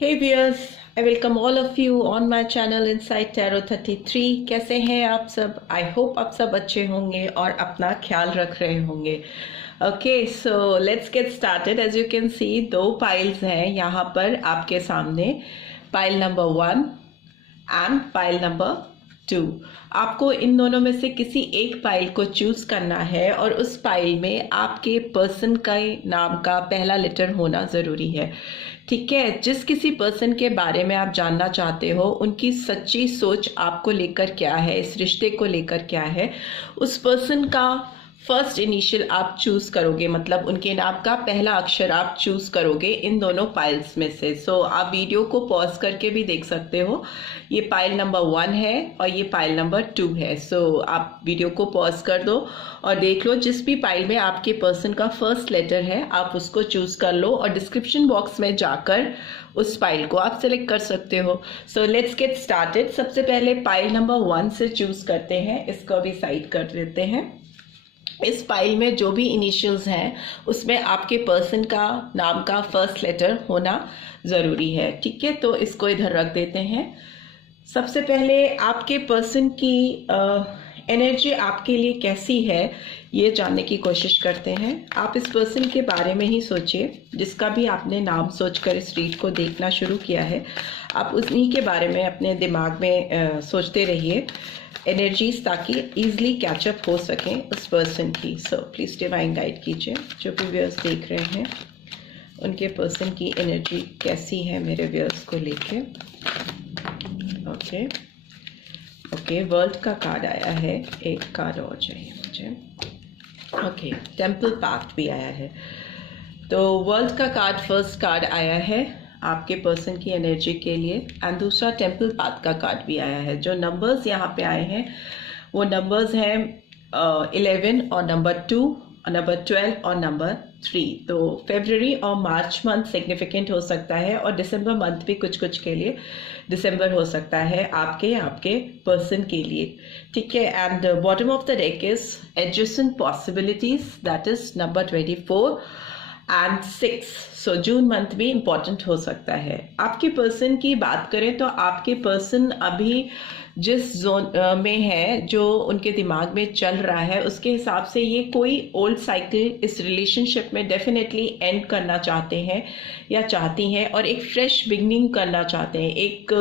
Hey viewers, I welcome all of you on my channel Inside Tarot 33। कैसे हैं आप सब? I hope आप सब अच्छे होंगे और अपना ख्याल रख रहे होंगे। Okay, so let's get started। As you can see, दो पाइल्स हैं यहाँ पर आपके सामने, pile number 1 and pile number 2। आपको इन दोनों में से किसी एक पाइल को चूज करना है और उस पाइल में आपके पर्सन का नाम का पहला लेटर होना ज़रूरी है। ठीक है, जिस किसी पर्सन के बारे में आप जानना चाहते हो, उनकी सच्ची सोच आपको लेकर क्या है, इस रिश्ते को लेकर क्या है, उस पर्सन का फर्स्ट इनिशियल आप चूज करोगे, मतलब उनके नाम का पहला अक्षर आप चूज करोगे इन दोनों पाइल्स में से। सो आप वीडियो को पॉज करके भी देख सकते हो। ये पाइल नंबर 1 है और ये पाइल नंबर 2 है। सो आप वीडियो को पॉज कर दो और देख लो, जिस भी पाइल में आपके पर्सन का फर्स्ट लेटर है आप उसको चूज कर लो और डिस्क्रिप्शन बॉक्स में जाकर उस पाइल को आप सेलेक्ट कर सकते हो। So let's get started. सबसे पहले पाइल नंबर 1 से चूज करते हैं, इसको भी साइड कर देते हैं। इस फाइल में जो भी इनिशियल्स हैं उसमें आपके पर्सन का नाम का फर्स्ट लेटर होना ज़रूरी है। ठीक है, तो इसको इधर रख देते हैं। सबसे पहले आपके पर्सन की एनर्जी आपके लिए कैसी है ये जानने की कोशिश करते हैं। आप इस पर्सन के बारे में ही सोचिए, जिसका भी आपने नाम सोचकर इस रीड को देखना शुरू किया है। आप उन्हीं के बारे में अपने दिमाग में सोचते रहिए एनर्जीज, ताकि इजीली कैचअप हो सकें उस पर्सन की। सो प्लीज़ डिवाइन गाइड कीजिए। जो भी व्यूअर्स देख रहे हैं उनके पर्सन की एनर्जी कैसी है मेरे व्यूअर्स को लेके। ओके, वर्ल्ड का कार्ड आया है, एक कार्ड और चाहिए मुझे। ओके, टेम्पल पाथ भी आया है। तो वर्ल्ड का कार्ड फर्स्ट कार्ड आया है आपके पर्सन की एनर्जी के लिए, एंड दूसरा टेम्पल पाथ का कार्ड भी आया है। जो नंबर्स यहाँ पे आए हैं वो नंबर्स हैं 11 और नंबर 2 और नंबर 12 और नंबर 3। तो फरवरी और मार्च मंथ सिग्निफिकेंट हो सकता है और दिसंबर मंथ भी कुछ कुछ के लिए दिसंबर हो सकता है आपके पर्सन के लिए। ठीक है, and bottom of the deck is adjacent possibilities, that is number 24 and 6। So June month भी इम्पॉर्टेंट हो सकता है। आपके पर्सन की बात करें तो आपके पर्सन अभी जिस जोन में है, जो उनके दिमाग में चल रहा है, उसके हिसाब से ये कोई ओल्ड साइकिल इस रिलेशनशिप में डेफिनेटली एंड करना चाहते हैं या चाहती हैं और एक फ्रेश बिगनिंग करना चाहते हैं। एक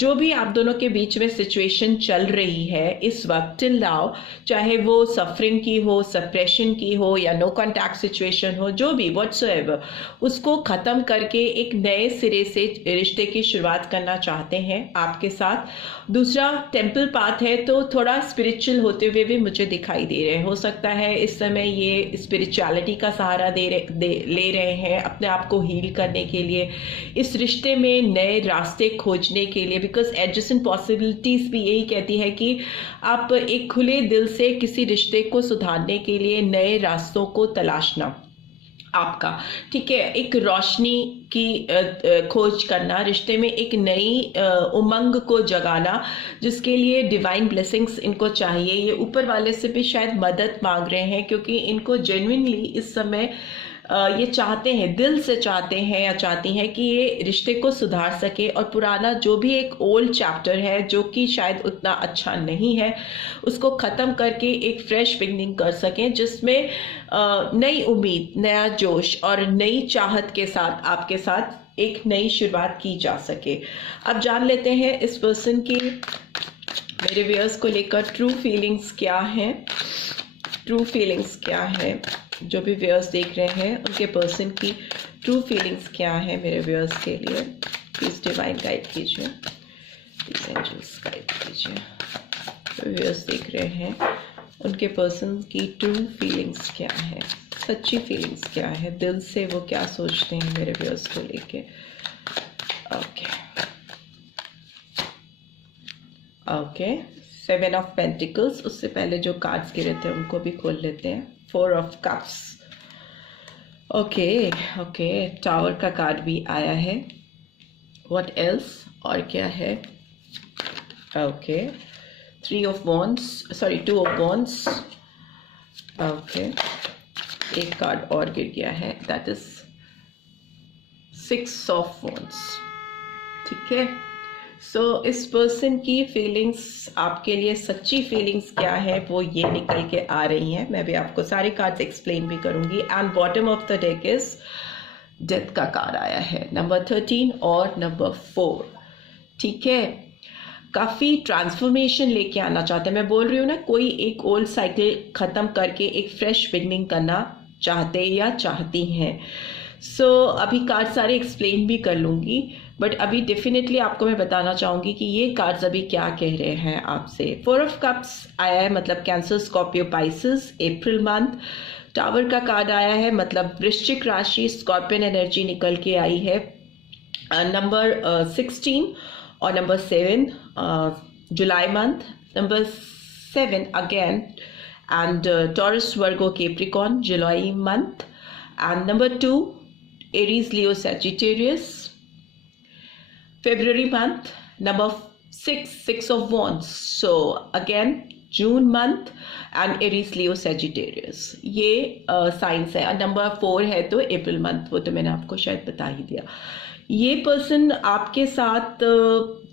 जो भी आप दोनों के बीच में सिचुएशन चल रही है इस वक्त टिल नाउ, चाहे वो सफरिंग की हो, सप्रेशन की हो या नो कॉन्टैक्ट सिचुएशन हो, जो भी व्हाटसोएवर, उसको ख़त्म करके एक नए सिरे से रिश्ते की शुरुआत करना चाहते हैं आपके साथ। दूसरा टेम्पल पाथ है, तो थोड़ा स्पिरिचुअल होते हुए भी मुझे दिखाई दे रहे हैं। हो सकता है इस समय ये स्पिरिचुअलिटी का सहारा ले रहे हैं अपने आप को हील करने के लिए, इस रिश्ते में नए रास्ते खोजने के लिए। बिकॉज एडजेसेंट पॉसिबिलिटीज भी यही कहती है कि आप एक खुले दिल से किसी रिश्ते को सुधारने के लिए नए रास्तों को तलाशना आपका। ठीक है, एक रोशनी की खोज करना, रिश्ते में एक नई उमंग को जगाना, जिसके लिए डिवाइन ब्लेसिंग्स इनको चाहिए। ये ऊपर वाले से भी शायद मदद मांग रहे हैं, क्योंकि इनको जेन्युइनली इस समय ये चाहते हैं, दिल से चाहते हैं या चाहती हैं कि ये रिश्ते को सुधार सके और पुराना जो भी एक ओल्ड चैप्टर है जो कि शायद उतना अच्छा नहीं है, उसको ख़त्म करके एक फ्रेश बिगनिंग कर सकें, जिसमें नई उम्मीद, नया जोश और नई चाहत के साथ आपके साथ एक नई शुरुआत की जा सके। अब जान लेते हैं इस पर्सन की मेरे व्यूअर्स को लेकर ट्रू फीलिंग्स क्या हैं। ट्रू फीलिंग्स क्या है, जो भी व्यूअर्स देख रहे हैं उनके पर्सन की ट्रू फीलिंग्स क्या है मेरे व्यूअर्स के लिए। प्लीज डिवाइन गाइड कीजिए, प्लीज एंजल्स गाइड कीजिए। जो व्यूअर्स देख रहे हैं उनके पर्सन की ट्रू फीलिंग्स क्या है, सच्ची फीलिंग्स क्या है, दिल से वो क्या सोचते हैं मेरे व्यूअर्स को लेके। Okay, 7 of pentacles. उससे पहले जो कार्ड्स गिरे थे उनको भी खोल लेते हैं। 4 ऑफ कप्स। ओके, टावर का कार्ड भी आया है। व्हाट एल्स, और क्या है? Okay, 3 of wands, sorry 2 of wands. Okay, एक कार्ड और गिर गया है, दैट इज 6 ऑफ वॉन्ड्स, ठीक है। सो इस पर्सन की फीलिंग्स, आपके लिए सच्ची फीलिंग्स क्या है वो ये निकल के आ रही हैं। मैं भी आपको सारे कार्ड्स एक्सप्लेन भी करूंगी। And bottom of the deck is death का कार्ड आया है, नंबर 13 और नंबर 4, ठीक है। काफ़ी ट्रांसफॉर्मेशन लेके आना चाहते हैं। मैं बोल रही हूँ ना, कोई एक ओल्ड साइकिल ख़त्म करके एक फ्रेश बिगनिंग करना चाहते या चाहती हैं। सो अभी कार्ड सारे एक्सप्लेन भी कर लूँगी, बट अभी डेफिनेटली आपको मैं बताना चाहूँगी कि ये कार्ड्स अभी क्या कह रहे हैं आपसे। 4 ऑफ कप्स आया है, मतलब cancer, Scorpio, Pisces, April month. Tower का कार्ड आया है, मतलब वृश्चिक राशि, स्कॉर्पियन एनर्जी निकल के आई है। नंबर 16 और number 7 July month, number 7 again, and taurus, Virgo, Capricorn, July month, and number 2 Aries, Leo, Sagittarius, February month, number 6 of wands, so again June month, and Aries, Leo, Sagittarius, ये science है। Number 4 है तो April month, वो तो मैंने आपको शायद बता ही दिया। ये पर्सन आपके साथ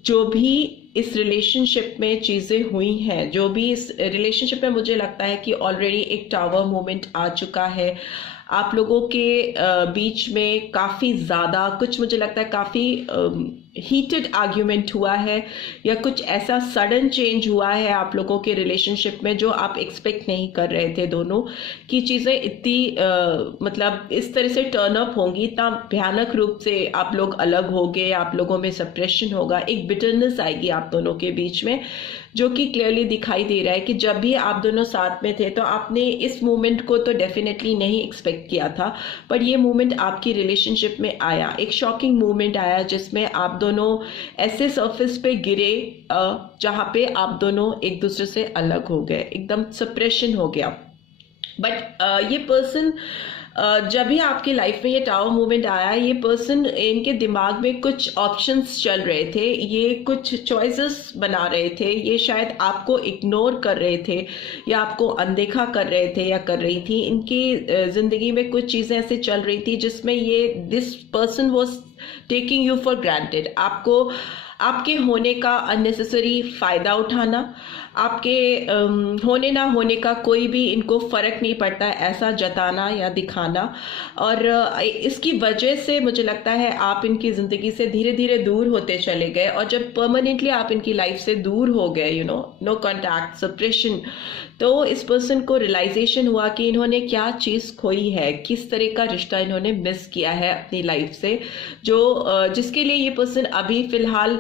जो भी इस रिलेशनशिप में चीज़ें हुई हैं, जो भी इस रिलेशनशिप में, मुझे लगता है कि ऑलरेडी एक टावर मोमेंट आ चुका है। आप लोगों के बीच में काफ़ी ज़्यादा कुछ, मुझे लगता है काफ़ी हीटेड आर्ग्यूमेंट हुआ है, या कुछ ऐसा सडन चेंज हुआ है आप लोगों के रिलेशनशिप में जो आप एक्सपेक्ट नहीं कर रहे थे दोनों, कि चीज़ें इतनी मतलब इस तरह से टर्न अप होंगी, इतना भयानक रूप से आप लोग अलग होगे, आप लोगों में सप्रेशन होगा, एक बिटरनेस आएगी आप दोनों के बीच में, जो कि क्लियरली दिखाई दे रहा है कि जब भी आप दोनों साथ में थे तो आपने इस मोमेंट को तो डेफिनेटली नहीं एक्सपेक्ट किया था, पर ये मोमेंट आपकी रिलेशनशिप में आया, एक शॉकिंग मोमेंट आया जिसमें आप दोनों ऐसे सरफेस पे गिरे जहां पे आप दोनों एक दूसरे से अलग हो गए, एकदम सप्रेशन हो गया। बट ये पर्सन जब भी आपकी लाइफ में ये टावर मूवमेंट आया, ये पर्सन, इनके दिमाग में कुछ ऑप्शंस चल रहे थे, ये कुछ चॉइसेस बना रहे थे, ये शायद आपको इग्नोर कर रहे थे या आपको अनदेखा कर रहे थे या कर रही थी। इनकी जिंदगी में कुछ चीज़ें ऐसे चल रही थी जिसमें ये this person was taking you for granted, आपको आपके होने का अननेसेसरी फ़ायदा उठाना, आपके होने ना होने का कोई भी इनको फ़र्क नहीं पड़ता ऐसा जताना या दिखाना, और इसकी वजह से मुझे लगता है आप इनकी ज़िंदगी से धीरे धीरे दूर होते चले गए, और जब परमानेंटली आप इनकी लाइफ से दूर हो गए, you know, no contact, suppression, तो इस पर्सन को रियलाइजेशन हुआ कि इन्होंने क्या चीज़ खोई है, किस तरह का रिश्ता इन्होंने मिस किया है अपनी लाइफ से, जो जिसके लिए ये पर्सन अभी फ़िलहाल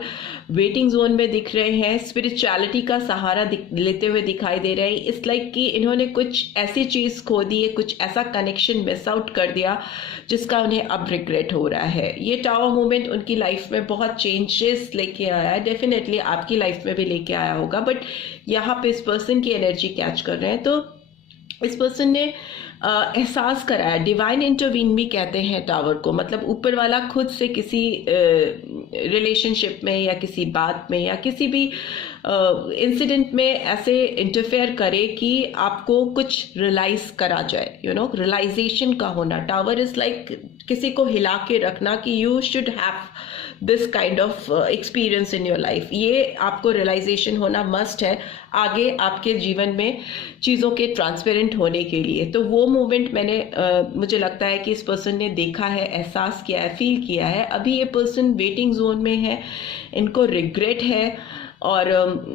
वेटिंग जोन में दिख रहे हैं, स्पिरिचुअलिटी का सहारा लेते हुए दिखाई दे रहे हैं। इस लाइक कि इन्होंने कुछ ऐसी चीज़ खो दी है, कुछ ऐसा कनेक्शन मिस आउट कर दिया जिसका उन्हें अब रिग्रेट हो रहा है। ये टावर मोमेंट उनकी लाइफ में बहुत चेंजेस लेके आया है, डेफिनेटली आपकी लाइफ में भी लेके आया होगा, बट यहाँ पे इस पर्सन की एनर्जी कैच कर रहे हैं, तो इस पर्सन ने एहसास कराया, डिवाइन इंटरवीन भी कहते हैं टावर को, मतलब ऊपर वाला खुद से किसी रिलेशनशिप में या किसी बात में या किसी भी इंसिडेंट में ऐसे इंटरफेयर करे कि आपको कुछ रियलाइज करा जाए, यू नो, रियलाइजेशन का होना। टावर इज लाइक किसी को हिला के रखना कि you should have this kind of experience in your life, ये आपको रियलाइजेशन होना मस्ट है आगे आपके जीवन में चीज़ों के ट्रांसपेरेंट होने के लिए। तो वो मोमेंट मैंने मुझे लगता है कि इस पर्सन ने देखा है, एहसास किया है, फील किया है। अभी ये पर्सन वेटिंग जोन में है, इनको रिग्रेट है और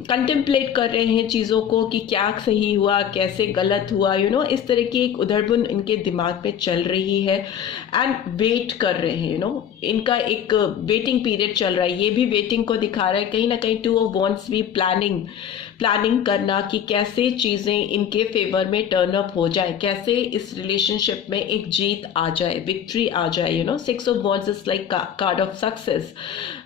कंटेम्पलेट कर रहे हैं चीज़ों को कि क्या सही हुआ, कैसे गलत हुआ, यू नो, इस तरह की एक उधड़बुन इनके दिमाग में चल रही है, एंड वेट कर रहे हैं, यू नो, इनका एक वेटिंग पीरियड चल रहा है। ये भी वेटिंग को दिखा रहा है, कहीं ना कहीं 2 ऑफ वॉन्ड्स भी प्लानिंग करना कि कैसे चीज़ें इनके फेवर में टर्न अप हो जाए, कैसे इस रिलेशनशिप में एक जीत आ जाए, विक्ट्री आ जाए, you know. 6 of wands is like card of success,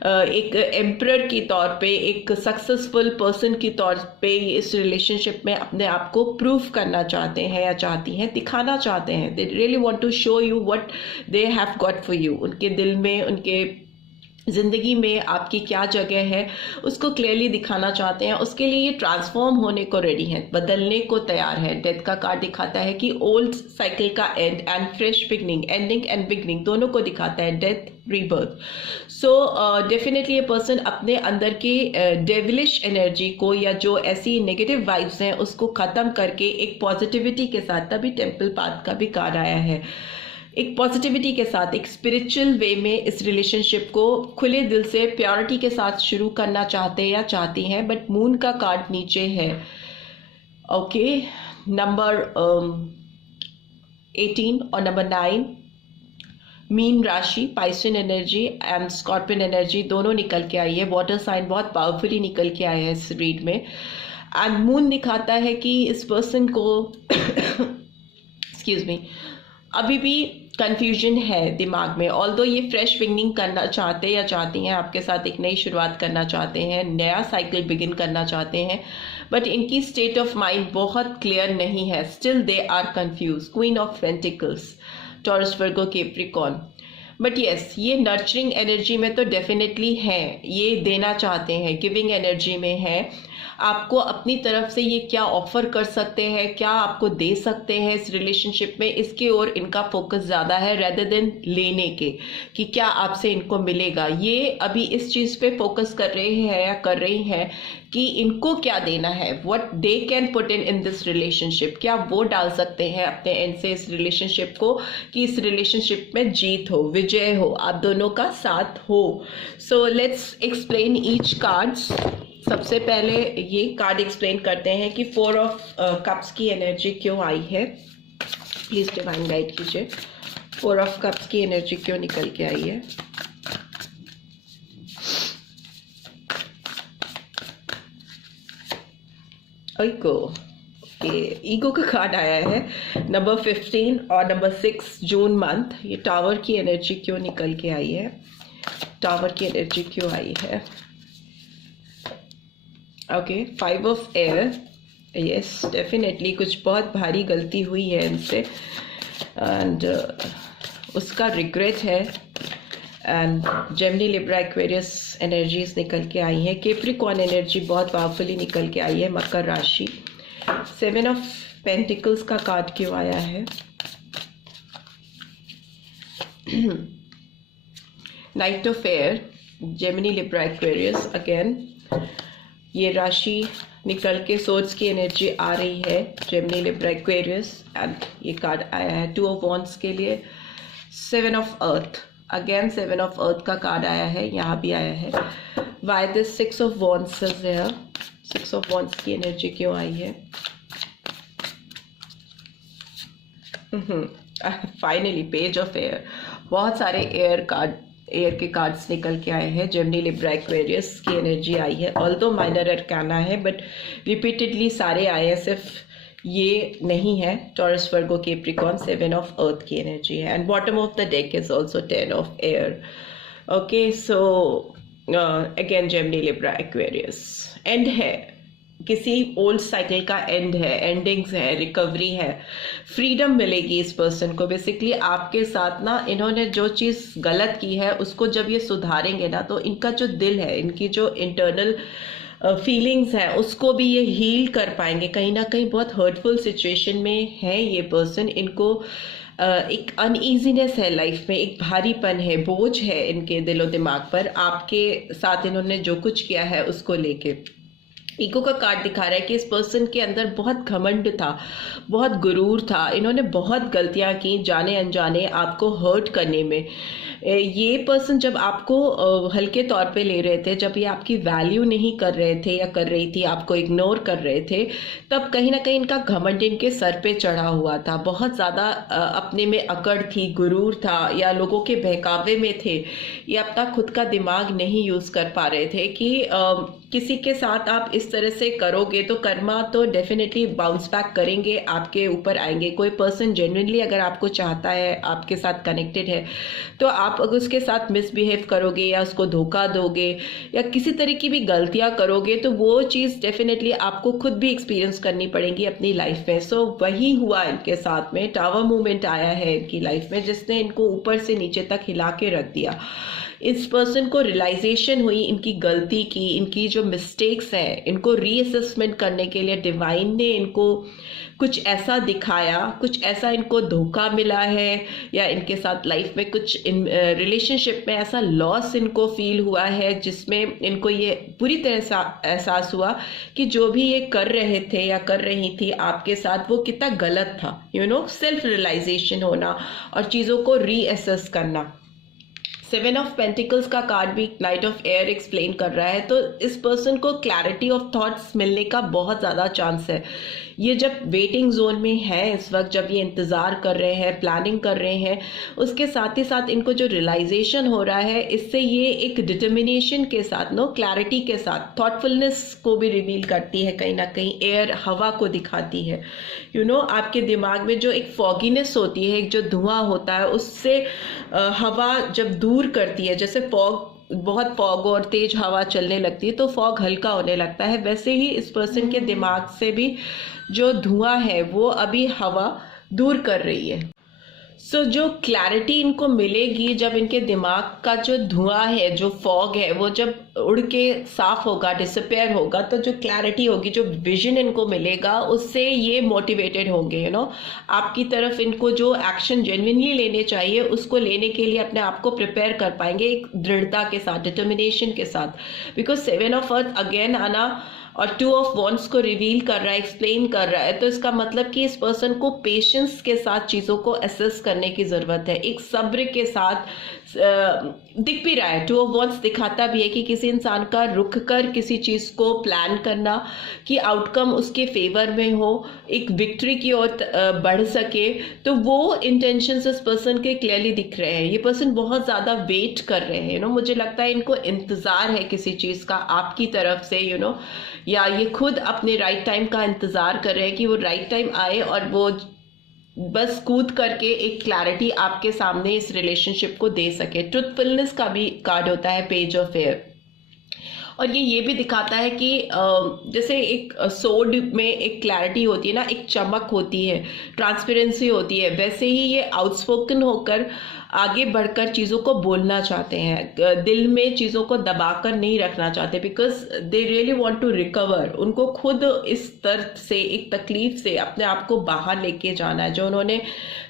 एक एम्परर की तौर पे, एक सक्सेसफुल पर्सन की तौर पे इस रिलेशनशिप में अपने आप को प्रूव करना चाहते हैं या चाहती हैं, दिखाना चाहते हैं। They really want to show you what they have got for you. उनके दिल में, उनके ज़िंदगी में आपकी क्या जगह है उसको क्लियरली दिखाना चाहते हैं। उसके लिए ये ट्रांसफॉर्म होने को रेडी हैं, बदलने को तैयार है। डेथ का कार्ड दिखाता है कि ओल्ड साइकिल का and and fresh beginning, ending and beginning दोनों को दिखाता है, डेथ रीबर्थ। सो डेफिनेटली ये पर्सन अपने अंदर की डेविलिश एनर्जी को या जो ऐसी नेगेटिव वाइब्स हैं उसको ख़त्म करके एक पॉजिटिविटी के साथ, तभी टेम्पल पाथ का भी कार्ड आया है, एक पॉजिटिविटी के साथ एक स्पिरिचुअल वे में इस रिलेशनशिप को खुले दिल से प्योरिटी के साथ शुरू करना चाहते हैं या चाहती हैं। बट मून का कार्ड नीचे है। ओके, नंबर 18 और नंबर 9 मीन राशि, पाइसन एनर्जी एंड स्कॉर्पियन एनर्जी दोनों निकल के आई है। वाटर साइन बहुत पावरफुली निकल के आया है इस रीड में। एंड मून दिखाता है कि इस पर्सन को एक्सक्यूज मी, अभी भी कंफ्यूजन है दिमाग में। ऑल्दो ये फ्रेश बिगनिंग करना चाहते या चाहती हैं, आपके साथ एक नई शुरुआत करना चाहते हैं, नया साइकिल बिगिन करना चाहते हैं, बट इनकी स्टेट ऑफ माइंड बहुत क्लियर नहीं है। Still they are confuse. Queen of pentacles, Taurus, Virgo, Capricorn. But yes, ये नर्चरिंग एनर्जी में तो डेफिनेटली है, ये देना चाहते हैं, गिविंग एनर्जी में है। आपको अपनी तरफ से ये क्या ऑफर कर सकते हैं, क्या आपको दे सकते हैं इस रिलेशनशिप में, इसके ओर इनका फोकस ज़्यादा है रेदर देन लेने के, कि क्या आपसे इनको मिलेगा। ये अभी इस चीज़ पे फोकस कर रहे हैं या कर रही हैं कि इनको क्या देना है, what they can put in this relationship, क्या वो डाल सकते हैं अपने एंड से इस रिलेशनशिप को, कि इस रिलेशनशिप में जीत हो, विजय हो, आप दोनों का साथ हो। So let's explain each cards. सबसे पहले ये कार्ड एक्सप्लेन करते हैं कि 4 ऑफ कप्स की एनर्जी क्यों आई है। प्लीज डिवाइन गाइड कीजिए, 4 ऑफ कप्स की एनर्जी क्यों निकल के आई है। ईगो का कार्ड आया है, नंबर 15 और नंबर 6 जून मंथ। ये टावर की एनर्जी क्यों निकल के आई है, टावर की एनर्जी क्यों आई है। Okay, 5 of air, yes definitely कुछ बहुत भारी गलती हुई है इनसे एंड उसका रिग्रेट है। And Gemini, Libra, Aquarius energies निकल के आई हैं। कैप्रिकॉर्न एनर्जी बहुत पावरफुली निकल के आई है, मकर राशि। 7 ऑफ पेंटिकल्स का कार्ड क्यों आया है। Night of air, Gemini, Libra, Aquarius. Again ये राशि निकल के सोर्स की एनर्जी आ रही है, जेमिनी, लिब्रा, एक्वेरियस। एंड ये कार्ड आया है 2 ऑफ वॉन्ड्स के लिए। 7 of earth, again 7 of earth का कार्ड आया है, यहाँ भी आया है। Why this 6 of wands is there, 6 of wands की एनर्जी क्यों आई है। फाइनली पेज ऑफ एयर, बहुत सारे एयर कार्ड, एयर के कार्ड्स निकल के आए हैं। जेमिनी, लिब्रा, एक्वेरियस की एनर्जी आई है। ऑल्दो माइनर अरकाना है बट रिपीटेडली सारे आए हैं, सिर्फ ये नहीं है। टॉरस, वर्गो, कैप्रिकॉर्न, 7 ऑफ अर्थ की एनर्जी है। And bottom of the deck is also 10 of air. Okay, so again Gemini, Libra, Aquarius. And है, किसी ओल्ड साइकिल का एंड है, एंडिंग्स है, रिकवरी है, फ्रीडम मिलेगी इस पर्सन को। बेसिकली आपके साथ ना इन्होंने जो चीज़ गलत की है उसको जब ये सुधारेंगे ना, तो इनका जो दिल है, इनकी जो इंटरनल फीलिंग्स हैं उसको भी ये हील कर पाएंगे। कहीं ना कहीं बहुत हर्टफुल सिचुएशन में है ये पर्सन, इनको एक अनईजीनेस है लाइफ में, एक भारीपन है, बोझ है इनके दिलो दिमाग पर, आपके साथ इन्होंने जो कुछ किया है उसको लेके। ईगो का कार्ड दिखा रहा है कि इस पर्सन के अंदर बहुत घमंड था, बहुत गुरूर था, इन्होंने बहुत गलतियां की जाने अनजाने आपको हर्ट करने में। ये पर्सन जब आपको हल्के तौर पे ले रहे थे, जब ये आपकी वैल्यू नहीं कर रहे थे या कर रही थी, आपको इग्नोर कर रहे थे, तब कहीं ना कहीं इनका घमंड इनके सर पे चढ़ा हुआ था। बहुत ज़्यादा अपने में अकड़ थी, गुरूर था, या लोगों के बहकावे में थे, ये अपना खुद का दिमाग नहीं यूज़ कर पा रहे थे कि किसी के साथ आप इस तरह से करोगे तो कर्मा तो डेफिनेटली बाउंस बैक करेंगे, आपके ऊपर आएंगे। कोई पर्सन जेन्युइनली अगर आपको चाहता है, आपके साथ कनेक्टेड है, तो आप अगर उसके साथ मिसबिहेव करोगे या उसको धोखा दोगे या किसी तरह की भी गलतियां करोगे, तो वो चीज़ डेफिनेटली आपको खुद भी एक्सपीरियंस करनी पड़ेगी अपनी लाइफ में। सो वही हुआ इनके साथ में। टावर मूवमेंट आया है इनकी लाइफ में, जिसने इनको ऊपर से नीचे तक हिला के रख दिया। इस पर्सन को रियलाइजेशन हुई इनकी गलती की, इनकी जो मिस्टेक्स हैं, इनको रीअसेसमेंट करने के लिए डिवाइन ने इनको कुछ ऐसा दिखाया, कुछ ऐसा इनको धोखा मिला है, या इनके साथ लाइफ में कुछ रिलेशनशिप में ऐसा लॉस इनको फील हुआ है जिसमें इनको ये पूरी तरह से एहसास हुआ कि जो भी ये कर रहे थे या कर रही थी आपके साथ वो कितना गलत था। सेल्फ रियलाइजेशन होना और चीज़ों को रीअसेस करना। 7 ऑफ पेंटिकल्स का कार्ड भी नाइट ऑफ एयर एक्सप्लेन कर रहा है, तो इस पर्सन को क्लैरिटी ऑफ थॉट्स मिलने का बहुत ज़्यादा चांस है। ये जब वेटिंग जोन में है इस वक्त, जब ये इंतज़ार कर रहे हैं, प्लानिंग कर रहे हैं, उसके साथ ही साथ इनको जो रियलाइजेशन हो रहा है, इससे ये एक डिटर्मिनेशन के साथ, क्लैरिटी के साथ थॉटफुलनेस को भी रिवील करती है कहीं ना कहीं। एयर हवा को दिखाती है। आपके दिमाग में जो एक फॉगीनेस होती है, एक जो धुआं होता है, उससे हवा जब दूर करती है, जैसे बहुत फॉग और तेज हवा चलने लगती है तो फॉग हल्का होने लगता है, वैसे ही इस पर्सन के दिमाग से भी जो धुआं है वो अभी हवा दूर कर रही है। जो क्लैरिटी इनको मिलेगी जब इनके दिमाग का जो धुआं है, जो फॉग है, वो जब उड़ के साफ होगा, डिसअपेयर होगा, तो जो क्लैरिटी होगी, जो विजन इनको मिलेगा, उससे ये मोटिवेटेड होंगे। आपकी तरफ इनको जो एक्शन जेन्युइनली लेने चाहिए उसको लेने के लिए अपने आप को प्रिपेयर कर पाएंगे एक दृढ़ता के साथ, डिटर्मिनेशन के साथ। बिकॉज 7 ऑफ अर्थ अगेन आना और 2 ऑफ वॉन्ड्स को रिवील कर रहा है, एक्सप्लेन कर रहा है, तो इसका मतलब कि इस पर्सन को पेशेंस के साथ चीज़ों को असेस करने की ज़रूरत है, एक सब्र के साथ। दिख भी रहा है, 2 ऑफ वॉन्ड्स दिखाता भी है कि किसी इंसान का रुक कर किसी चीज़ को प्लान करना कि आउटकम उसके फेवर में हो, एक विक्ट्री की ओर बढ़ सके, तो वो इंटेंशंस इस पर्सन के क्लियरली दिख रहे हैं। ये पर्सन बहुत ज़्यादा वेट कर रहे हैं। मुझे लगता है इनको इंतज़ार है किसी चीज़ का आपकी तरफ से, या ये खुद अपने राइट टाइम का इंतज़ार कर रहे हैं कि वो राइट टाइम आए और वो बस कूद करके एक क्लैरिटी आपके सामने इस रिलेशनशिप को दे सके। ट्रुथफुलनेस का भी कार्ड होता है पेज ऑफ एयर, और ये भी दिखाता है कि जैसे एक सोड में एक क्लैरिटी होती है ना, एक चमक होती है, ट्रांसपेरेंसी होती है, वैसे ही ये आउटस्पोकन होकर आगे बढ़कर चीज़ों को बोलना चाहते हैं, दिल में चीज़ों को दबाकर नहीं रखना चाहते, because they really want to recover. उनको खुद इस दर्द से, एक तकलीफ से अपने आप को बाहर लेके जाना है। जो उन्होंने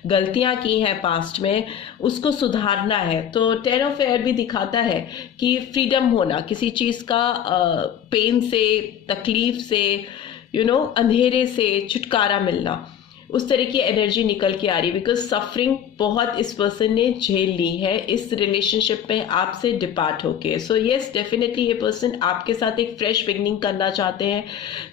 गलतियां की हैं पास्ट में उसको सुधारना है। तो 10 ऑफ एयर भी दिखाता है कि फ्रीडम होना, किसी चीज़ का पेन से, तकलीफ से, अंधेरे से छुटकारा मिलना, उस तरह की एनर्जी निकल के आ रही है। बिकॉज सफरिंग बहुत इस पर्सन ने झेल ली है इस रिलेशनशिप में आपसे डिपार्ट होके। सो येस, डेफिनेटली ये पर्सन आपके साथ एक फ्रेश बिगनिंग करना चाहते हैं,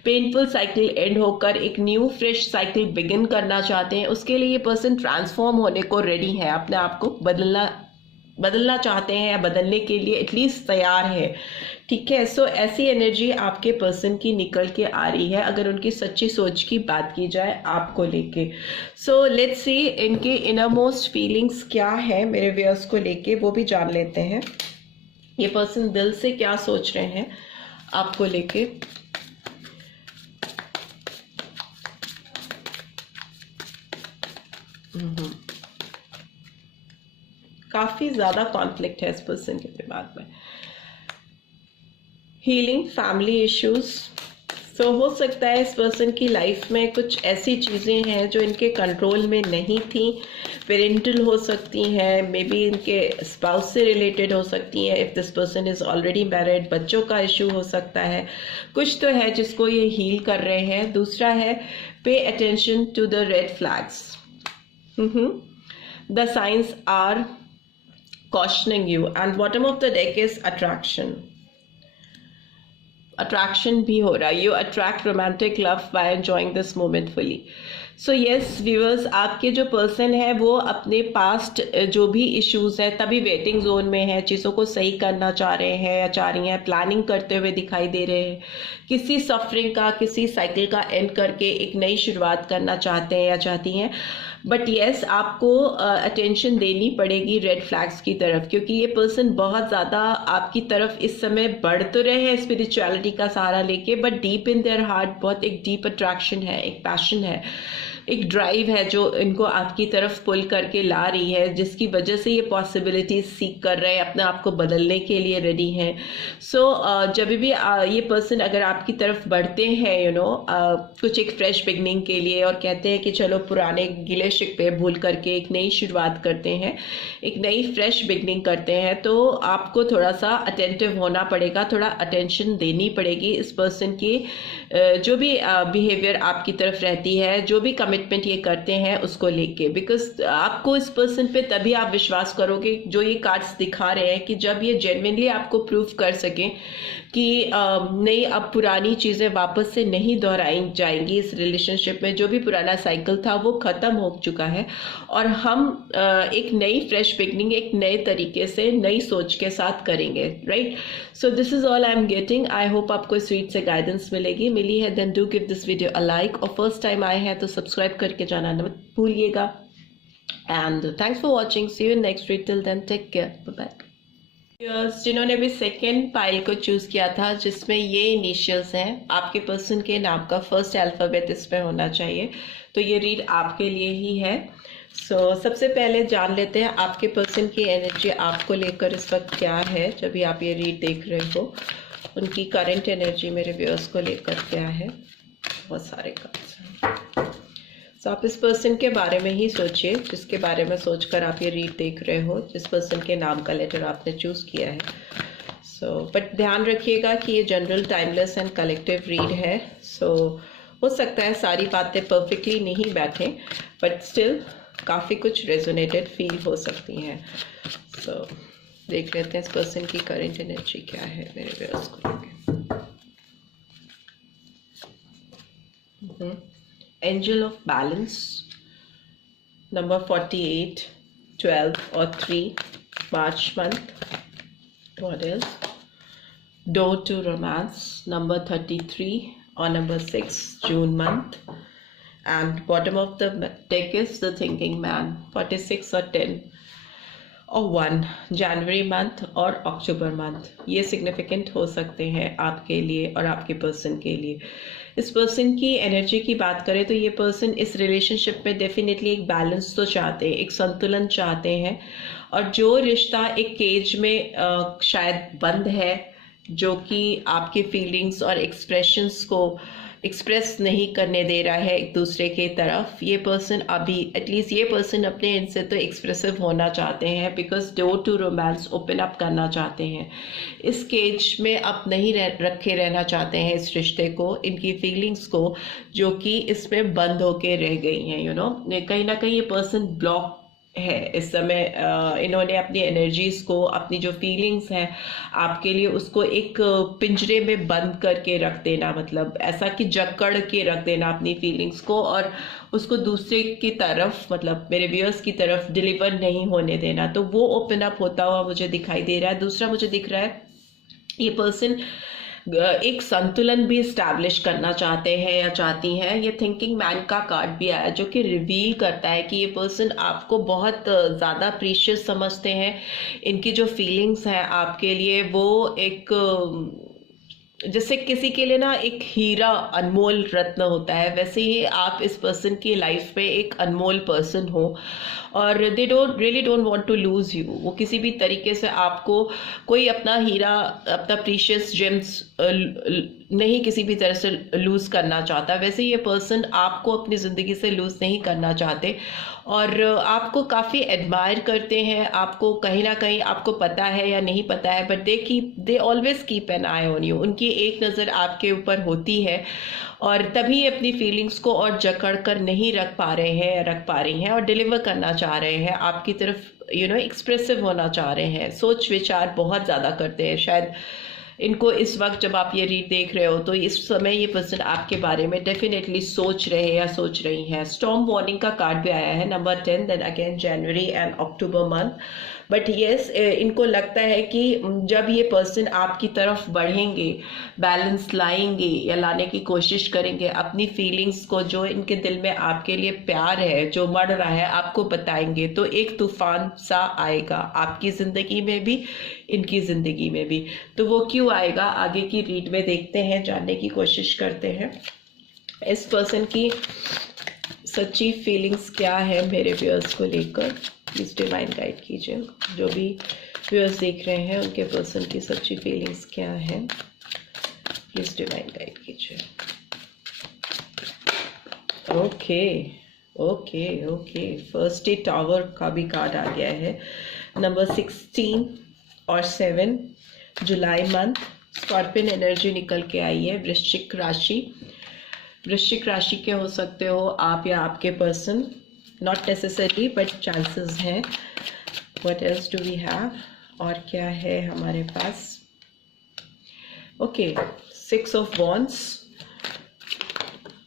पेनफुल साइकिल एंड होकर एक न्यू फ्रेश साइकिल बिगिन करना चाहते हैं। उसके लिए ये पर्सन ट्रांसफॉर्म होने को रेडी है, अपने आप को बदलना चाहते हैं या बदलने के लिए एटलीस्ट तैयार है। ठीक है, सो ऐसी एनर्जी आपके पर्सन की निकल के आ रही है अगर उनकी सच्ची सोच की बात की जाए आपको लेके। सो लेट्स सी इनके इनर मोस्ट फीलिंग्स क्या है मेरे व्यूअर्स को लेके, वो भी जान लेते हैं। ये पर्सन दिल से क्या सोच रहे हैं आपको लेके। काफी ज्यादा कॉन्फ्लिक्ट है इस पर्सन के दिमाग में। Healing, family issues. सो हो सकता है इस पर्सन की लाइफ में कुछ ऐसी चीज़ें हैं जो इनके कंट्रोल में नहीं थी, पेरेंटल हो सकती हैं, मे बी इनके स्पाउस से रिलेटेड हो सकती हैं, if this person is already married, बच्चों का इशू हो सकता है, कुछ तो है जिसको ये हील कर रहे हैं। दूसरा है pay attention to the red flags. The signs are cautioning you, and bottom of the deck is attraction भी हो रहा है। You attract romantic love by enjoying this moment fully. So yes viewers, आपके जो पर्सन है वो अपने past जो भी इश्यूज हैं तभी वेटिंग जोन में है, चीज़ों को सही करना चाह रहे हैं या चाह रही हैं, प्लानिंग करते हुए दिखाई दे रहे हैं, किसी सफरिंग का, किसी साइकिल का एंड करके एक नई शुरुआत करना चाहते हैं या चाहती हैं। बट येस, आपको अटेंशन देनी पड़ेगी रेड फ्लैग्स की तरफ, क्योंकि ये पर्सन बहुत ज़्यादा आपकी तरफ इस समय बढ़ तो रहे हैं स्पिरिचुअलिटी का सहारा लेके, but deep in their heart बहुत एक डीप अट्रैक्शन है, एक पैशन है। एक ड्राइव है जो इनको आपकी तरफ पुल करके ला रही है, जिसकी वजह से ये पॉसिबिलिटीज सीख कर रहे हैं, अपने आप को बदलने के लिए रेडी हैं। सो जब भी ये पर्सन अगर आपकी तरफ बढ़ते हैं कुछ एक फ्रेश बिगनिंग के लिए, और कहते हैं कि चलो पुराने गिले शिकवे भूल करके एक नई शुरुआत करते हैं, एक नई फ्रेश बिगनिंग करते हैं, तो आपको थोड़ा सा अटेंटिव होना पड़ेगा, थोड़ा अटेंशन देनी पड़ेगी इस पर्सन की जो भी बिहेवियर आपकी तरफ रहती है, जो भी कमिटमेंट ये करते हैं उसको लेके। बिकॉज आपको इस पर्सन पे तभी आप विश्वास करोगे, जो ये कार्ड्स दिखा रहे हैं, कि जब ये जेन्युइनली आपको प्रूव कर सकें कि नहीं, अब पुरानी चीज़ें वापस से नहीं दोहराई जाएंगी इस रिलेशनशिप में, जो भी पुराना साइकिल था वो ख़त्म हो चुका है, और हम एक नई फ्रेश बिगनिंग एक नए तरीके से नई सोच के साथ करेंगे, right. So this is all I am getting. I hope आपको इस रीड से गाइडेंस मिली है। Then do give this video a like, और फर्स्ट टाइम आए हैं तो सब्सक्राइब करके जाना मत भूलिएगा। And thanks for watching, see you in next read, till then take care, bye bye. जिन्होंने भी सेकेंड पाइल को चूज किया था, जिसमें ये इनिशियल्स हैं, आपके पर्सन के नाम का फर्स्ट अल्फाबेट इसमें होना चाहिए, तो ये रीड आपके लिए ही है। सबसे पहले जान लेते हैं आपके पर्सन की एनर्जी आपको लेकर इस वक्त क्या है। जब भी आप ये रीड देख रहे हो, उनकी करंट एनर्जी मेरे व्यूअर्स को लेकर क्या है। बहुत सारे कार्ड्स। आप इस पर्सन के बारे में ही सोचिए, जिसके बारे में सोचकर आप ये रीड देख रहे हो, जिस पर्सन के नाम का लेटर आपने चूज किया है। बट ध्यान रखिएगा कि ये general, timeless and collective read है। हो सकता है सारी बातें परफेक्टली नहीं बैठे, बट स्टिल काफ़ी कुछ रेजोनेटेड फील हो सकती हैं। देख लेते हैं इस पर्सन की करंट एनर्जी क्या है मेरे व्यूअर्स को लेकर। Angel of Balance, number 48, 12 or 3, March month. What else? Door to Romance, number 33 or number 6, June month. And bottom of the deck is the Thinking Man, 46 or 10 or 1, January month और October month। ये significant हो सकते हैं आपके लिए और आपके person के लिए। इस पर्सन की एनर्जी की बात करें तो ये पर्सन इस रिलेशनशिप में डेफिनेटली एक बैलेंस तो चाहते हैं, एक संतुलन चाहते हैं, और जो रिश्ता एक केज में शायद बंद है, जो कि आपके फीलिंग्स और एक्सप्रेशंस को एक्सप्रेस नहीं करने दे रहा है एक दूसरे के तरफ, ये पर्सन अभी एटलीस्ट ये पर्सन अपने एंड से तो एक्सप्रेसिव होना चाहते हैं, because door to romance open up करना चाहते हैं। इस केज में अब नहीं रखे रहना चाहते हैं इस रिश्ते को, इनकी फीलिंग्स को, जो कि इसमें बंद होके रह गई हैं। कहीं ना कहीं ये पर्सन ब्लॉक है इस समय। इन्होंने अपनी एनर्जीज को, अपनी जो फीलिंग्स हैं आपके लिए, उसको एक पिंजरे में बंद करके रख देना, मतलब ऐसा कि जकड़ के रख देना अपनी फीलिंग्स को, और उसको दूसरे की तरफ, मतलब मेरे व्यूअर्स की तरफ डिलीवर नहीं होने देना। तो वो ओपन अप होता हुआ मुझे दिखाई दे रहा है। दूसरा मुझे दिख रहा है ये पर्सन एक संतुलन भी इस्टेब्लिश करना चाहते हैं या चाहती हैं। ये थिंकिंग मैन का कार्ड भी आया, जो कि रिवील करता है कि ये पर्सन आपको बहुत ज़्यादा प्रीशियस समझते हैं। इनकी जो फीलिंग्स हैं आपके लिए, वो एक जैसे किसी के लिए ना एक हीरा अनमोल रत्न होता है, वैसे ही आप इस पर्सन की लाइफ में एक अनमोल पर्सन हो, और they really don't want to lose you. वो किसी भी तरीके से आपको कोई अपना हीरा, अपना प्रीशियस जेम्स नहीं किसी भी तरह से लूज करना चाहता। वैसे ये पर्सन आपको अपनी ज़िंदगी से लूज नहीं करना चाहते, और आपको काफ़ी एडमायर करते हैं। आपको कहीं ना कहीं, आपको पता है या नहीं पता है, but they always keep an I on you. उनकी एक नज़र आपके ऊपर होती है, और तभी अपनी फीलिंग्स को और जकड़ कर नहीं रख पा रहे हैं, रख पा रही हैं, और डिलीवर करना चाह रहे हैं आपकी तरफ, एक्सप्रेसिव होना चाह रहे हैं। सोच विचार बहुत ज़्यादा करते हैं। शायद इनको इस वक्त जब आप ये रीड देख रहे हो, तो इस समय ये पर्सन आपके बारे में डेफिनेटली सोच रहे हैं या सोच रही हैं। स्टॉर्म वार्निंग का कार्ड भी आया है, number 10, then again January and October month. But yes, इनको लगता है कि जब ये पर्सन आपकी तरफ बढ़ेंगे, बैलेंस लाएंगे या लाने की कोशिश करेंगे, अपनी फीलिंग्स को, जो इनके दिल में आपके लिए प्यार है, जो मर रहा है, आपको बताएंगे, तो एक तूफान सा आएगा आपकी ज़िंदगी में भी, इनकी ज़िंदगी में भी। तो वो क्यों आएगा, आगे की रीड में देखते हैं, जानने की कोशिश करते हैं। इस पर्सन की सच्ची फीलिंग्स क्या है मेरे व्यूअर्स को लेकर, प्लीज डिवाइन गाइड कीजिए। जो भी व्यूअर्स देख रहे हैं उनके पर्सन की सच्ची फीलिंग्स क्या है, प्लीज डिवाइन गाइड कीजिए। Okay okay okay, first day tower का भी कार्ड आ गया है। नंबर 16 और 7 जुलाई मंथ, स्कॉर्पियन एनर्जी निकल के आई है। वृश्चिक राशि, वृश्चिक राशि के हो सकते हो आप या आपके person, not necessary but chances हैं। What else do we have, और क्या है हमारे पास? Okay, 6 of wands,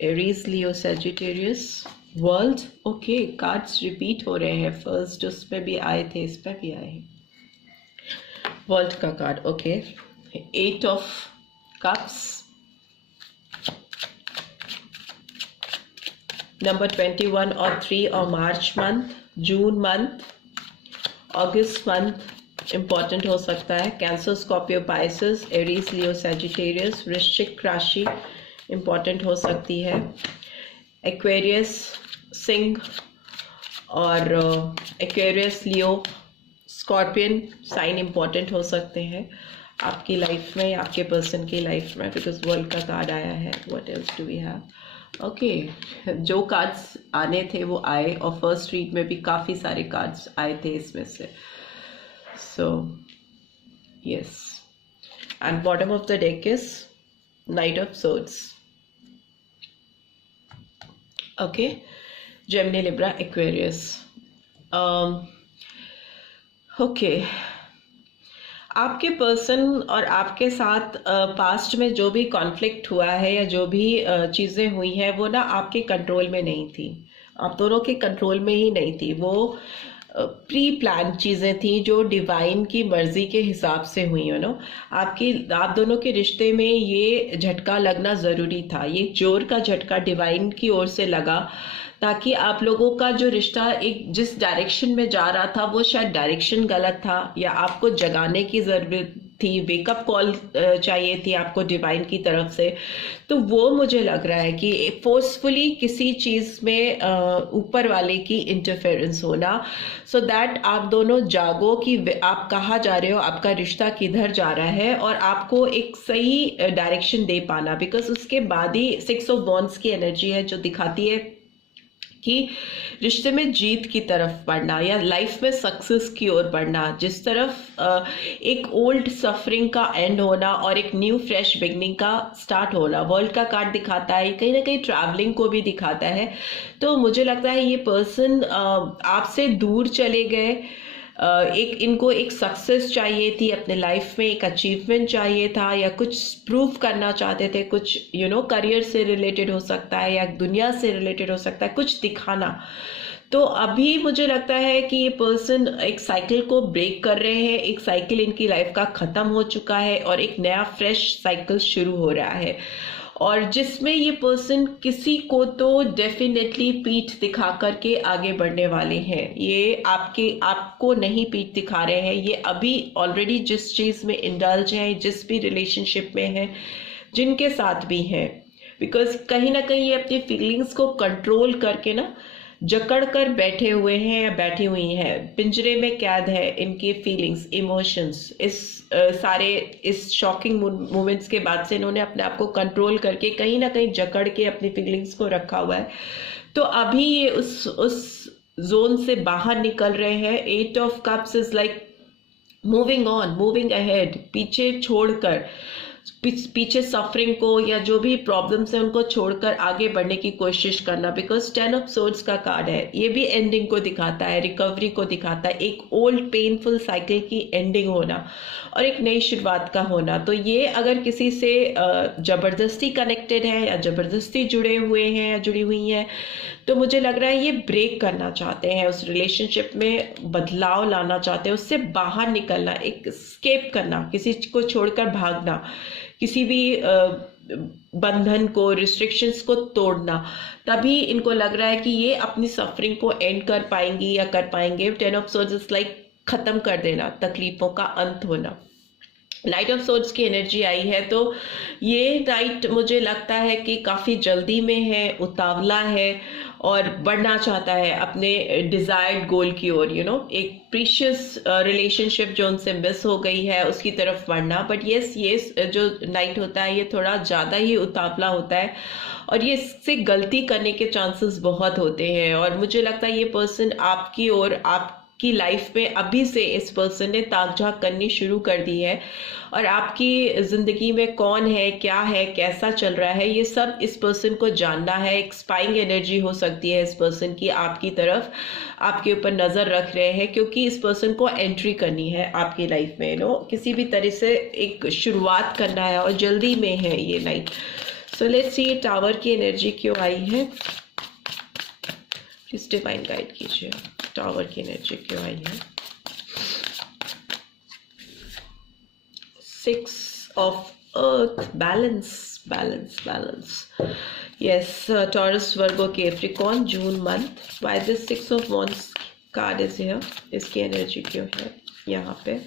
Aries, Leo, Sagittarius, world. Okay, cards repeat हो रहे हैं, फर्स्ट उसमें भी आए थे, इस पर भी आए हैं। वर्ल्ड का card, okay. 8 of cups, number 21 और 3 और मार्च मंथ, जून मंथ, अगस्त मंथ इम्पॉर्टेंट हो सकता है। Cancer, Scorpio, Pisces, Aries, Leo, Sagittarius, वृश्चिक राशि इम्पॉर्टेंट हो सकती है। एक्वेरियस, सिंह और एक्वेरियस, लियो, स्कॉर्पियन साइन इम्पॉर्टेंट हो सकते हैं आपकी लाइफ में या आपके पर्सन की लाइफ में, बिकॉज वर्ल्ड का कार्ड आया है। What else do we have? Okay, जो कार्ड्स आने थे वो आए, और फर्स्ट रीड में भी काफ़ी सारे कार्ड्स आए थे इसमें से। So yes, and bottom of the deck is night of swords. Okay, Gemini, Libra, Aquarius. Okay, आपके पर्सन और आपके साथ पास्ट में जो भी कॉन्फ्लिक्ट हुआ है या जो भी चीज़ें हुई हैं वो ना आपके कंट्रोल में नहीं थी, आप दोनों के कंट्रोल में ही नहीं थी। वो प्री प्लान चीज़ें थी जो डिवाइन की मर्जी के हिसाब से हुई, यू नो। आप दोनों के रिश्ते में ये झटका लगना ज़रूरी था, ये जोर का झटका डिवाइन की ओर से लगा, ताकि आप लोगों का जो रिश्ता एक जिस डायरेक्शन में जा रहा था वो शायद डायरेक्शन गलत था, या आपको जगाने की ज़रूरत थी, वेकअप कॉल चाहिए थी आपको डिवाइन की तरफ से। तो वो मुझे लग रहा है कि फोर्सफुली किसी चीज़ में ऊपर वाले की इंटरफेरेंस होना, सो दैट आप दोनों जागो कि आप कहाँ जा रहे हो, आपका रिश्ता किधर जा रहा है, और आपको एक सही डायरेक्शन दे पाना। बिकॉज उसके बाद ही 6 ऑफ वॉन्ड्स की एनर्जी है जो दिखाती है कि रिश्ते में जीत की तरफ बढ़ना या लाइफ में सक्सेस की ओर बढ़ना, जिस तरफ एक ओल्ड सफरिंग का एंड होना और एक न्यू फ्रेश बिगनिंग का स्टार्ट होना। वर्ल्ड का कार्ड दिखाता है, कहीं ना कहीं ट्रैवलिंग को भी दिखाता है। तो मुझे लगता है ये पर्सन आपसे दूर चले गए, एक इनको एक सक्सेस चाहिए थी अपने लाइफ में, एक अचीवमेंट चाहिए था, या कुछ प्रूव करना चाहते थे, कुछ करियर से रिलेटेड हो सकता है या दुनिया से रिलेटेड हो सकता है, कुछ दिखाना। तो अभी मुझे लगता है कि ये पर्सन एक साइकिल को ब्रेक कर रहे हैं, एक साइकिल इनकी लाइफ का खत्म हो चुका है और एक नया फ्रेश साइकिल शुरू हो रहा है, और जिसमें ये पर्सन किसी को तो डेफिनेटली पीठ दिखा करके आगे बढ़ने वाले हैं। ये आपको नहीं पीठ दिखा रहे हैं, ये अभी ऑलरेडी जिस चीज़ में इंडल्ज हैं, जिस भी रिलेशनशिप में हैं, जिनके साथ भी हैं, बिकॉज कहीं ना कहीं ये अपनी फीलिंग्स को कंट्रोल करके ना जकड़ कर बैठे हुए हैं या बैठी हुई हैं, पिंजरे में कैद है इनकी फीलिंग्स, इमोशंस। इस शॉकिंग मोमेंट्स के बाद से इन्होंने अपने आप को कंट्रोल करके कहीं ना कहीं जकड़ के अपनी फीलिंग्स को रखा हुआ है। तो अभी ये उस जोन से बाहर निकल रहे हैं। 8 of cups is like moving on, moving ahead, पीछे छोड़कर, पीछे सफरिंग को या जो भी प्रॉब्लम्स है उनको छोड़कर आगे बढ़ने की कोशिश करना। बिकॉज 10 ऑफ सोर्ड्स का कार्ड है, ये भी एंडिंग को दिखाता है, रिकवरी को दिखाता है, एक ओल्ड पेनफुल साइकिल की एंडिंग होना और एक नई शुरुआत का होना। तो ये अगर किसी से जबरदस्ती कनेक्टेड है या जबरदस्ती जुड़े हुए हैं या जुड़ी हुई हैं, तो मुझे लग रहा है ये ब्रेक करना चाहते हैं, उस रिलेशनशिप में बदलाव लाना चाहते हैं, उससे बाहर निकलना, एक एस्केप करना, किसी को छोड़कर भागना, किसी भी बंधन को, रिस्ट्रिक्शंस को तोड़ना। तभी इनको लग रहा है कि ये अपनी सफरिंग को एंड कर पाएंगी या कर पाएंगे। 10 ऑफ सोर्ड्स इज लाइक खत्म कर देना, तकलीफों का अंत होना। नाइट ऑफ सोर्ड्स की एनर्जी आई है, तो ये नाइट मुझे लगता है कि काफ़ी जल्दी में है, उतावला है और बढ़ना चाहता है अपने डिज़ायर्ड गोल की ओर, एक प्रीशियस रिलेशनशिप जो उनसे मिस हो गई है उसकी तरफ बढ़ना। बट ये जो नाइट होता है ये थोड़ा ज़्यादा ही उतावला होता है और ये इससे गलती करने के चांसेस बहुत होते हैं। और मुझे लगता है ये पर्सन आपकी ओर, आपकी लाइफ में अभी से इस पर्सन ने ताक झांक करनी शुरू कर दी है और आपकी ज़िंदगी में कौन है, क्या है, कैसा चल रहा है, ये सब इस पर्सन को जानना है। एक स्पाइंग एनर्जी हो सकती है इस पर्सन की आपकी तरफ, आपके ऊपर नज़र रख रहे हैं क्योंकि इस पर्सन को एंट्री करनी है आपकी लाइफ में, किसी भी तरह से एक शुरुआत करना है और जल्दी में है ये night. So let's see tower की एनर्जी क्यों आई है, प्लीज डिवाइन गाइड कीजिए, टावर की एनर्जी क्यों आई है। 6 of earth, balance. Yes, Taurus, Virgo, Capricorn, June month. Why this 6 of wands card is here? इसकी एनर्जी क्यों है यहाँ पे?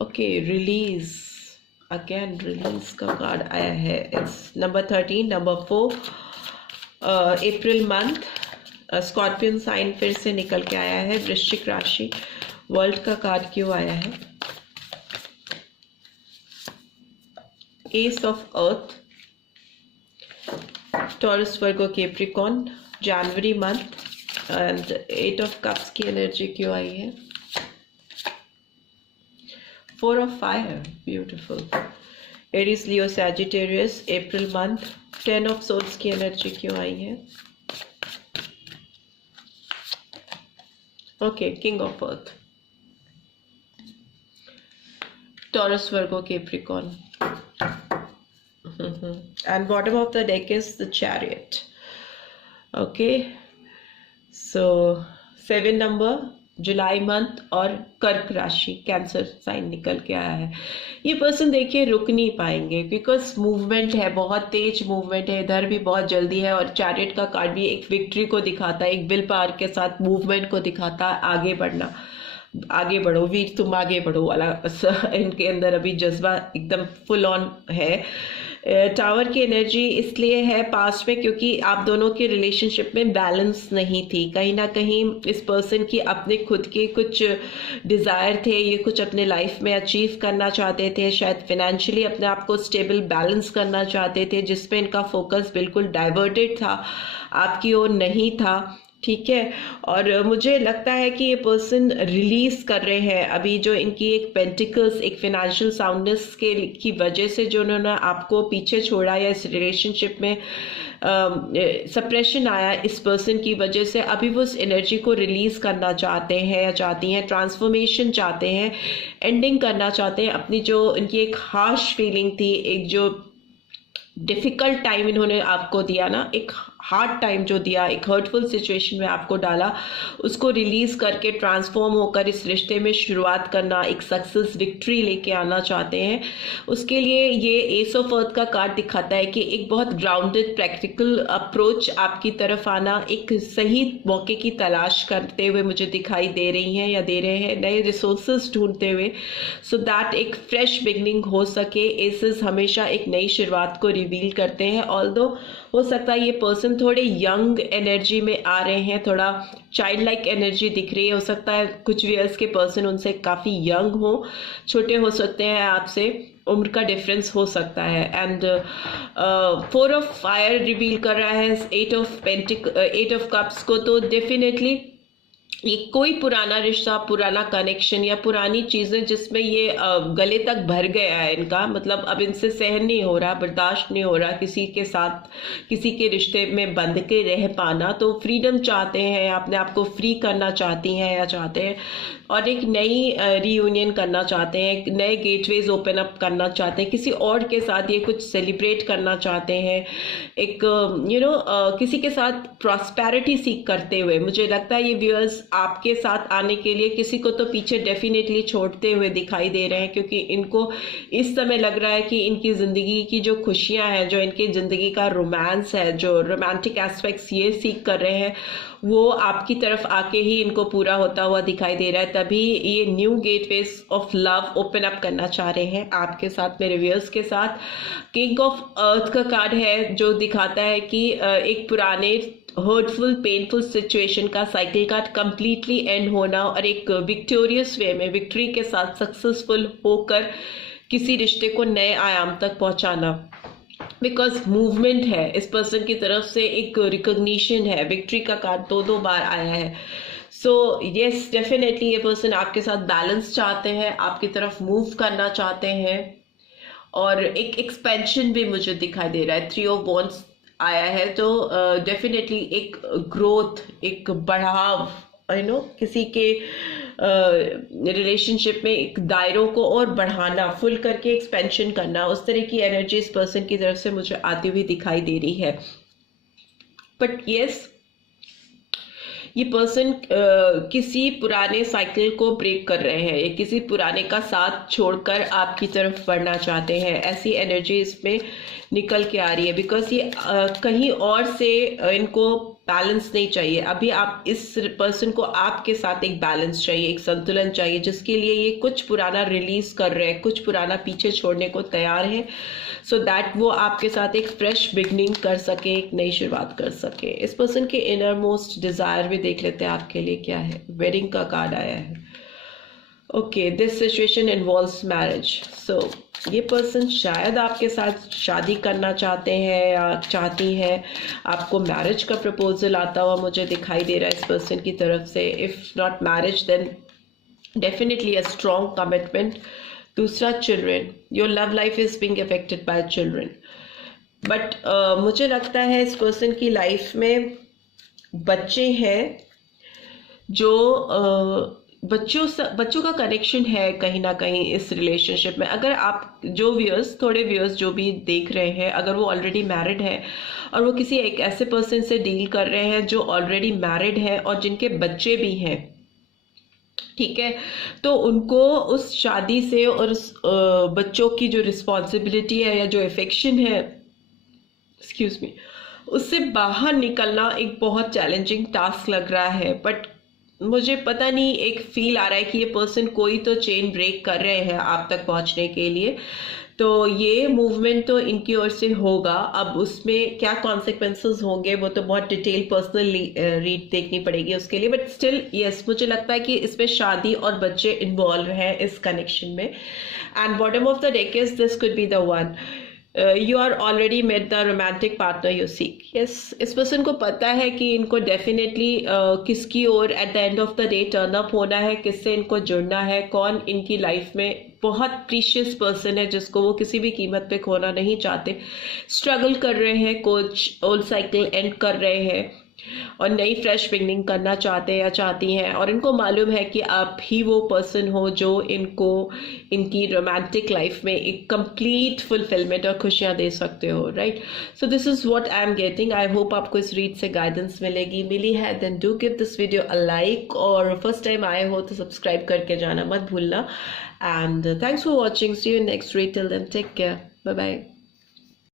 Okay, release. Again release का कार्ड आया है। It's number 13, number 4, April month, Scorpion sign फिर से निकल के आया है। वृश्चिक राशि, वर्ल्ड का कार्ड क्यों आया है? S of earth, taurus, Virgo, Capricorn, January month and 8 of cups की एनर्जी क्यों आई है? 4 of fire, beautiful. Aries, Leo, Sagittarius, April month. 10 of swords की एनर्जी क्यों आई है? Okay, king of earth, taurus, Virgo, Capricorn, and bottom of the deck is the chariot. Okay, so 7 number, July month और कर्क राशि, cancer sign निकल के आया है। ये पर्सन देखिए रुक नहीं पाएंगे बिकॉज मूवमेंट है, बहुत तेज मूवमेंट है, इधर भी बहुत जल्दी है। और चैरियट का कार्ड भी एक विक्ट्री को दिखाता है, एक विल पावर के साथ मूवमेंट को दिखाता है, आगे बढ़ना, आगे बढ़ो वीर तुम आगे बढ़ो वाला इनके अंदर अभी जज्बा एकदम फुल ऑन है। टावर की एनर्जी इसलिए है पास्ट में क्योंकि आप दोनों के रिलेशनशिप में बैलेंस नहीं थी, कहीं ना कहीं इस पर्सन की अपने खुद के कुछ डिज़ायर थे, ये कुछ अपने लाइफ में अचीव करना चाहते थे, शायद फिनेंशियली अपने आप को स्टेबल बैलेंस करना चाहते थे, जिसमें इनका फोकस बिल्कुल डाइवर्टेड था, आपकी ओर नहीं था। ठीक है, और मुझे लगता है कि ये पर्सन रिलीज कर रहे हैं अभी जो इनकी एक पेंटिकल्स, एक फाइनेंशियल साउंडनेस की वजह से जो उन्होंने आपको पीछे छोड़ा या इस रिलेशनशिप में सप्रेशन आया इस पर्सन की वजह से, अभी वो उस एनर्जी को रिलीज करना चाहते हैं या चाहती हैं, ट्रांसफॉर्मेशन चाहते हैं, एंडिंग करना चाहते हैं अपनी जो इनकी एक हार्श फीलिंग थी, एक जो डिफ़िकल्ट टाइम इन्होंने आपको दिया ना, एक हार्ड टाइम जो दिया, एक हर्टफुल सिचुएशन में आपको डाला, उसको रिलीज़ करके ट्रांसफॉर्म होकर इस रिश्ते में शुरुआत करना, एक सक्सेस विक्ट्री लेके आना चाहते हैं। उसके लिए ये एस ऑफ अर्थ का कार्ड दिखाता है कि एक बहुत ग्राउंडेड प्रैक्टिकल अप्रोच आपकी तरफ आना, एक सही मौके की तलाश करते हुए मुझे दिखाई दे रही हैं या दे रहे हैं, नए रिसोर्सेज ढूंढते हुए, सो दैट एक फ्रेश बिगनिंग हो सके। एसेस हमेशा एक नई शुरुआत को रिवील करते हैं। ऑल्दो हो सकता है ये पर्सन थोड़े यंग एनर्जी में आ रहे हैं, थोड़ा चाइल्ड लाइक एनर्जी दिख रही है, हो सकता है कुछ व्यूअर्स के पर्सन उनसे काफ़ी यंग हो, छोटे हो सकते हैं आपसे, उम्र का डिफरेंस हो सकता है। एंड 4 ऑफ फायर रिवील कर रहा है 8 ऑफ कप्स को, तो डेफिनेटली ये कोई पुराना रिश्ता, पुराना कनेक्शन या पुरानी चीज़ें जिसमें ये गले तक भर गया है इनका, मतलब अब इनसे सहन नहीं हो रहा, बर्दाश्त नहीं हो रहा किसी के साथ, किसी के रिश्ते में बंध के रह पाना, तो फ्रीडम चाहते हैं, अपने आप को फ्री करना चाहती हैं या चाहते हैं, और एक नई रीयूनियन करना चाहते हैं, नए गेटवेज ओपन अप करना चाहते हैं, किसी और के साथ ये कुछ सेलिब्रेट करना चाहते हैं, एक किसी के साथ प्रॉस्पेरिटी सीख करते हुए। मुझे लगता है ये व्यूअर्स आपके साथ आने के लिए किसी को तो पीछे डेफिनेटली छोड़ते हुए दिखाई दे रहे हैं, क्योंकि इनको इस समय लग रहा है कि इनकी ज़िंदगी की जो खुशियां हैं, जो इनकी ज़िंदगी का रोमांस है, जो रोमांटिक एस्पेक्ट्स ये सीख कर रहे हैं, वो आपकी तरफ आके ही इनको पूरा होता हुआ दिखाई दे रहा है। तभी ये new gateways of love open up करना चाह रहे हैं आपके साथ, मेरे व्यूअर्स के साथ। किंग ऑफ अर्थ का कार्ड है जो दिखाता है कि एक पुराने हर्टफुल पेनफुल सिचुएशन का साइकिल का कंप्लीटली एंड होना और एक विक्टोरियस वे में विक्ट्री के साथ सक्सेसफुल होकर किसी रिश्ते को नए आयाम तक पहुंचाना। बिकॉज मूवमेंट है इस पर्सन की तरफ से, एक रिकॉग्निशन है। विक्ट्री का कार्ड दो बार आया है। सो यस, डेफिनेटली ये पर्सन आपके साथ बैलेंस चाहते हैं, आपकी तरफ मूव करना चाहते हैं, और एक एक्सपेंशन भी मुझे दिखाई दे रहा है। 3 ऑफ वॉन्ड्स आया है, तो डेफिनेटली एक ग्रोथ, एक बढ़ाव, किसी के रिलेशनशिप में एक दायरों को और बढ़ाना, फुल करके एक्सपेंशन करना, उस तरह की एनर्जी इस पर्सन की तरफ से मुझे आती हुई दिखाई दे रही है। बट यस, ये पर्सन किसी पुराने साइकिल को ब्रेक कर रहे हैं, ये किसी पुराने का साथ छोड़कर आपकी तरफ बढ़ना चाहते हैं। ऐसी एनर्जी इसमें निकल के आ रही है, बिकॉज ये कहीं और से इनको बैलेंस नहीं चाहिए। अभी आप इस पर्सन को आपके साथ एक बैलेंस चाहिए, एक संतुलन चाहिए, जिसके लिए ये कुछ पुराना रिलीज कर रहे हैं, कुछ पुराना पीछे छोड़ने को तैयार है, सो दैट वो आपके साथ एक फ्रेश बिगनिंग कर सके, एक नई शुरुआत कर सके। इस पर्सन के इनर मोस्ट डिजायर भी देख लेते हैं आपके लिए क्या है। वेडिंग का कार्ड आया है। Okay, this situation involves marriage. So ये पर्सन शायद आपके साथ शादी करना चाहते हैं या चाहती हैं। आपको मैरिज का प्रपोजल आता हुआ मुझे दिखाई दे रहा है इस पर्सन की तरफ से। If not marriage then definitely a strong commitment. दूसरा, children, your love life is being affected by children. But मुझे लगता है इस पर्सन की लाइफ में बच्चे हैं, जो बच्चों का कनेक्शन है कहीं ना कहीं इस रिलेशनशिप में। अगर आप थोड़े व्यूअर्स जो भी देख रहे हैं, अगर वो ऑलरेडी मैरिड है और वो किसी एक ऐसे पर्सन से डील कर रहे हैं जो ऑलरेडी मैरिड है और जिनके बच्चे भी हैं, ठीक है, तो उनको उस शादी से और उस बच्चों की जो रिस्पॉन्सिबिलिटी है या जो अफेक्शन है, एक्सक्यूज मी, उससे बाहर निकलना एक बहुत चैलेंजिंग टास्क लग रहा है। बट मुझे पता नहीं, एक फील आ रहा है कि ये पर्सन कोई तो चेन ब्रेक कर रहे हैं आप तक पहुंचने के लिए। तो ये मूवमेंट तो इनकी ओर से होगा। अब उसमें क्या कॉन्सिक्वेंसेस होंगे वो तो बहुत डिटेल पर्सनल रीड देखनी पड़ेगी उसके लिए। बट स्टिल यस, मुझे लगता है कि इसमें शादी और बच्चे इन्वॉल्व हैं इस कनेक्शन में। And bottom of the deck is this could be the one. You are already met the romantic partner you seek. Yes, इस पर्सन को पता है कि इनको डेफिनेटली किसकी ओर at the end of the day turn up होना है, किससे इनको जुड़ना है, कौन इनकी लाइफ में बहुत प्रीशियस पर्सन है जिसको वो किसी भी कीमत पे खोना नहीं चाहते। स्ट्रगल कर रहे हैं, कुछ ओल्ड साइकिल एंड कर रहे हैं और नई फ्रेश बिगनिंग करना चाहते हैं या चाहती हैं, और इनको मालूम है कि आप ही वो पर्सन हो जो इनको इनकी रोमांटिक लाइफ में एक कंप्लीट फुलफिलमेंट और खुशियां दे सकते हो, right. So this is what I am getting. I hope आपको इस रीड से गाइडेंस मिली है then do give this video a like, और फर्स्ट टाइम आए हो तो सब्सक्राइब करके जाना मत भूलना। And thanks for watching. See you next read. Till then take care, bye bye.